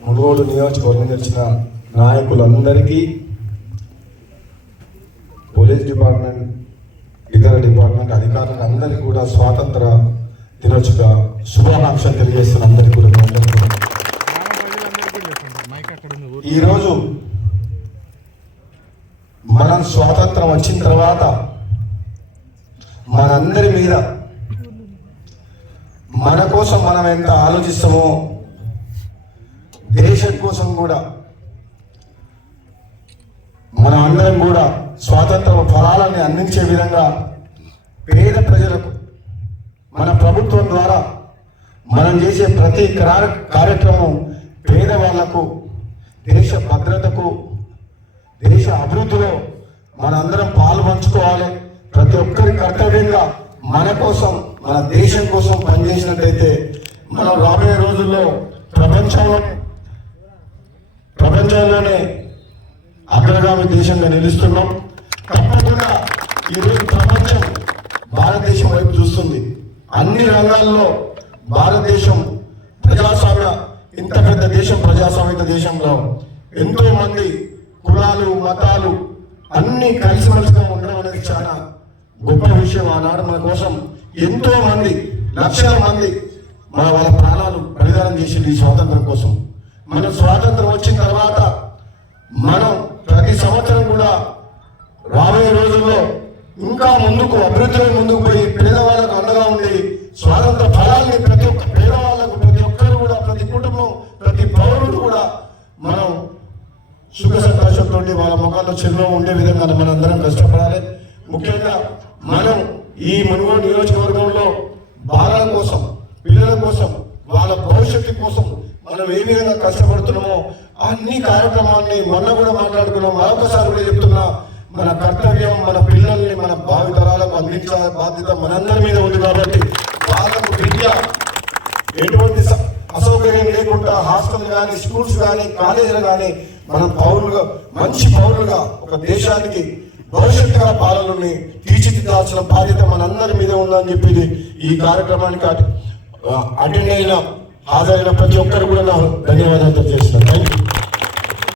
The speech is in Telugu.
మునుగోడు నియోజకవర్గం వచ్చిన నాయకులందరికీ పోలీస్ డిపార్ట్మెంట్ ఇతర డిపార్ట్మెంట్ అధికారులకు అందరికీ కూడా స్వాతంత్ర దినోత్సవ శుభాకాంక్షలు తెలియజేస్తున్న అందరికీ కూడా అందరికీ కూడా. ఈరోజు మనం స్వాతంత్రం వచ్చిన తర్వాత మనందరి మీద మన కోసం మనం ఎంత ఆలోచిస్తామో దేశం కోసం కూడా మన అందరం కూడా స్వాతంత్ర ఫలాలని అందించే విధంగా పేద ప్రజలకు మన ప్రభుత్వం ద్వారా మనం చేసే ప్రతి కార్య- కార్యక్రమం పేదవాళ్ళకు దేశ భద్రతకు దేశ అభివృద్ధిలో మనందరం పాల్పంచుకోవాలి. ప్రతి ఒక్కరి కర్తవ్యంగా మన కోసం మన దేశం కోసం పనిచేసినట్టయితే మనం రాబోయే రోజుల్లో ప్రపంచంలో ప్రపంచంలోనే అగ్రగామి దేశంగా నిలుస్తున్నాం. తప్పకుండా ఈరోజు ప్రపంచం భారతదేశం వైపు చూస్తుంది. అన్ని రంగాల్లో భారతదేశం ప్రజాస్వామ్య ఇంత పెద్ద దేశం ప్రజాస్వామ్య దేశంలో ఎంతో మంది కులాలు మతాలు అన్ని కలిసిమెలిసిగా ఉండడం అనేది చాలా గొప్ప విషయం ఆనాడు మన కోసం. ఎంతో మంది లక్షల మంది మన వాళ్ళ ప్రాణాలు బలిదానం చేసింది ఈ స్వాతంత్రం కోసం. మన స్వాతంత్రం వచ్చిన తర్వాత మనం ప్రతి సంవత్సరం కూడా రాబోయే రోజుల్లో ఇంకా ముందుకు అభివృద్ధిలో ముందుకు పోయి పేదవాళ్ళకు అండగా ఉండి స్వాతంత్ర ఫలాల్ని ప్రతి ఒక్క పేదవాళ్ళకు ప్రతి ఒక్కరు కూడా ప్రతి కుటుంబం ప్రతి పౌరుడు కూడా మనం సుఖ సంతోషంతో వాళ్ళ ముఖాల్లో చిరునవ్వు ఉండే విధంగా మనం అందరం కష్టపడాలి. ముఖ్యంగా మనం ఈ మునుగోడు నియోజకవర్గంలో బాలల కోసం పిల్లల కోసం వాళ్ళ భవిష్యత్తు కోసం మనం ఏ విధంగా కష్టపడుతున్నామో అన్ని కార్యక్రమాన్ని మొన్న కూడా మాట్లాడుకున్నాం. మరొకసారి కూడా చెప్తున్నా మన కర్తవ్యం మన పిల్లల్ని మన భావితరాలకు అందించాల బాధ్యత మనందరి మీద ఉంది కాబట్టి వాళ్ళకు విద్య ఎటువంటి అసౌకర్యం లేకుండా హాస్టల్ కానీ స్కూల్స్ కానీ కాలేజీలు కానీ మనం పౌరులుగా మంచి పౌరులుగా ఒక దేశానికి భవిష్యత్తుగా పాలనని తీర్చిదిద్దాల్సిన బాధ్యత మనందరి మీద ఉందని చెప్పి ఈ కార్యక్రమానికి అటెండ్ అయిన హాజరైన ప్రతి ఒక్కరు కూడా నా ధన్యవాదాలు తెలియజేస్తున్నాను. Thank you